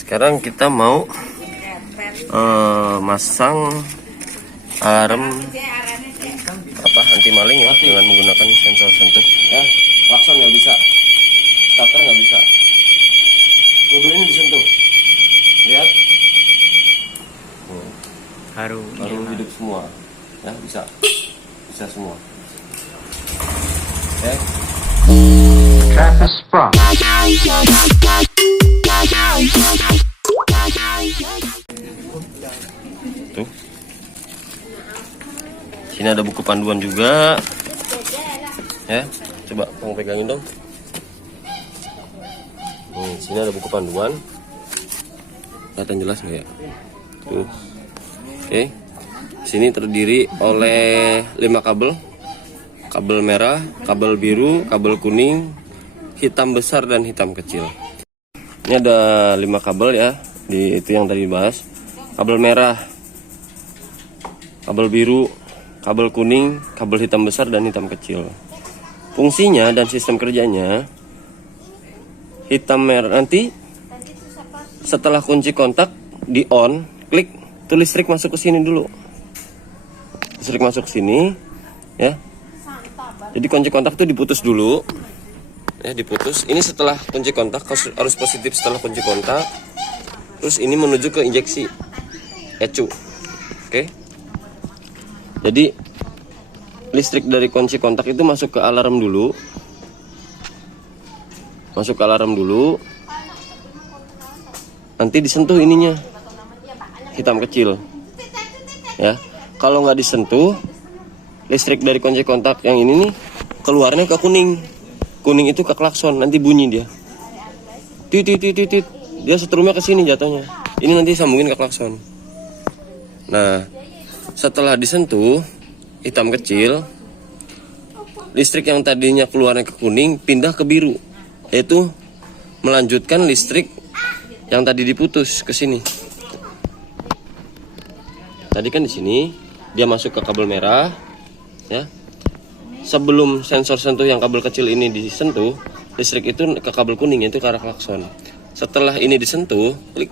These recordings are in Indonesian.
Sekarang kita mau masang alarm anti maling ya, dengan menggunakan sensor sentuh ya. Klakson nggak bisa, starter nggak bisa, kudu ini disentuh, lihat baru hidup semua ya, bisa semua ya. Travis Pro. Tuh. Sini ada buku panduan juga. Ya, coba kamu pegangin dong. Sini ada buku panduan. Kelihatan jelas nggak ya? Tuh. Oke. Sini terdiri oleh 5 kabel. Kabel merah, kabel biru, kabel kuning, hitam besar dan hitam kecil. Ini ada 5 kabel ya, di itu yang tadi dibahas. Kabel merah, kabel biru, kabel kuning, kabel hitam besar dan hitam kecil. Fungsinya dan sistem kerjanya, hitam merah nanti setelah kunci kontak di on, klik, tuh listrik masuk ke sini dulu. Listrik masuk ke sini ya. Jadi kunci kontak itu diputus dulu. Ya, diputus. Ini setelah kunci kontak, harus positif setelah kunci kontak. Terus ini menuju ke injeksi ECU. Oke. Jadi listrik dari kunci kontak itu masuk ke alarm dulu. Masuk ke alarm dulu. Nanti disentuh ininya. Hitam kecil. Ya. Kalau nggak disentuh, listrik dari kunci kontak yang ini nih keluarnya ke kuning. Kuning itu ke klakson, nanti bunyi dia. Tit. Dia setrumnya ke sini jatuhnya. Ini nanti sambungin ke klakson. Nah, setelah disentuh hitam kecil, listrik yang tadinya keluarnya ke kuning pindah ke biru, yaitu melanjutkan listrik yang tadi diputus ke sini. Tadi kan di sini dia masuk ke kabel merah, ya. Sebelum sensor sentuh yang kabel kecil ini disentuh, listrik itu ke kabel kuning, yaitu ke arah klakson. Setelah ini disentuh, klik,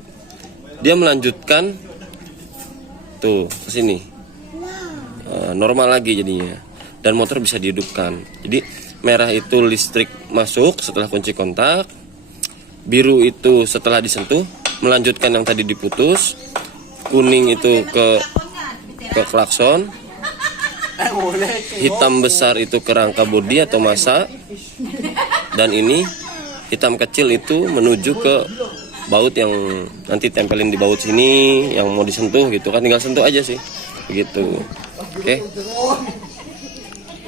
dia melanjutkan tuh ke sini. Normal lagi jadinya, dan motor bisa dihidupkan. Jadi merah itu listrik masuk setelah kunci kontak, biru itu setelah disentuh melanjutkan yang tadi diputus, kuning itu ke klakson, hitam besar itu ke rangka bodi atau massa, dan ini hitam kecil itu menuju ke baut yang nanti tempelin di baut sini, yang mau disentuh gitu kan, tinggal sentuh aja sih begitu. Oke,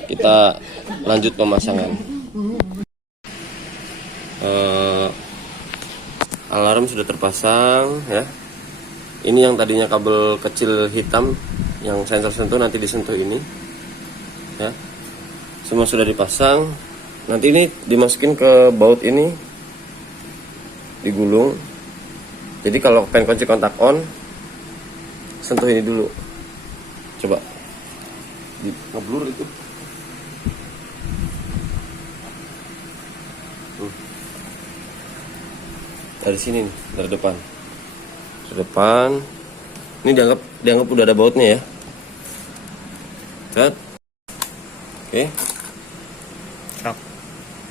kita lanjut pemasangan. Alarm sudah terpasang ya. Ini yang tadinya kabel kecil hitam yang sensor sentuh nanti disentuh ini ya, semua sudah dipasang. Nanti ini dimasukin ke baut ini, digulung. Jadi kalau pengen kunci kontak on, sentuh ini dulu. Coba di ngeblur itu. Dari sini nih, dari depan. Ini dianggap udah ada bautnya ya. Set. Oke.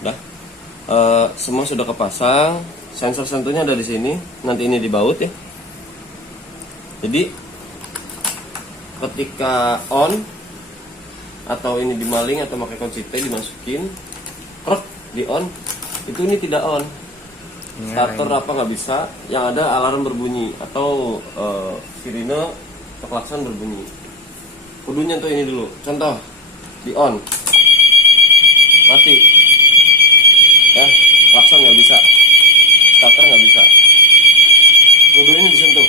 Udah. Semua sudah kepasang. Sensor sentuhnya ada di sini. Nanti ini di baut ya. Jadi ketika on atau ini dimaling atau pakai kunci T dimasukin, krek, di on, itu ini tidak on. Starter apa nggak bisa, yang ada alarm berbunyi atau sirine atau klakson berbunyi. Kudunya tuh ini dulu. Contoh di on, mati ya, klakson nggak bisa, starter nggak bisa, kudu ini disentuh,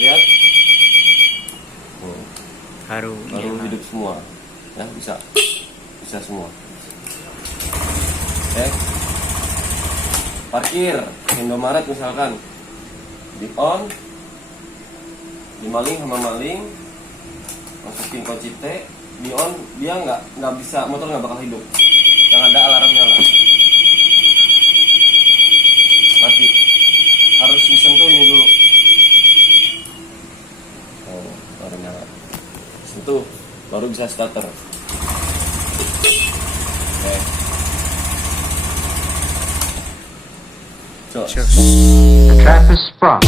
lihat baru hidup semua ya, bisa semua. Oke. Parkir Indomaret misalkan, di on, dimaling sama maling, masukin kunci T, di on, dia nggak bisa, motor nggak bakal hidup, yang ada alarm nyala, mati, harus disentuh baru nyala. Itu baru bisa starter. Oke. The trap is sprung.